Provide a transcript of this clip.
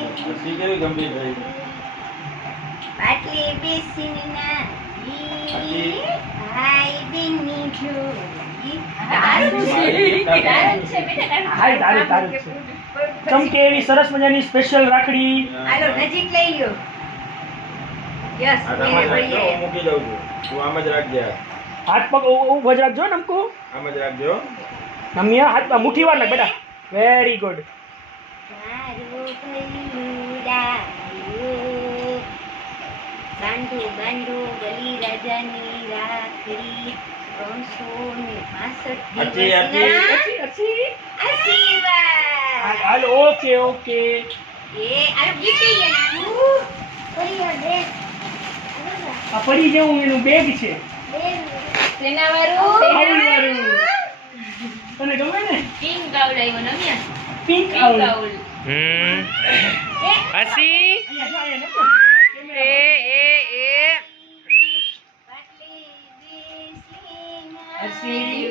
હસી કેવી ગંભીર થઈ પાટલી બેસીના ઈ હાય દિનની જોઈ હાય તારી છે ચમકે એવી સરસ મજાની સ્પેશિયલ રાખડી હાલો નજીક લઈ લ્યો યસ આ આમ જ રાખજો હું મૂકી દઉં છું તું આમ જ રાખજે હાથ પગ ઉભો જ રાખજો નમકુ આમ જ રાખજો નમિયા હાથમાં મુઠ્ઠી વાર લાગ બેટા વેરી ગુડ મારું ભૈલું ડાયું બાંધો બાંધો બલી રાજાની રાખડી 365 અચ્છી, અચ્છી. આશીર્વાદ હાલ ઓકે ઓકે એ આ ગીતી છે નાનું આ પડી જેવું એનું બેગ છે તેના વાળું વાળું તને ગમે ને પિંક ગાઉલ આવ્યો નમ્યા પિંક આઉલ હસી એ પાટલી બેસીના હસી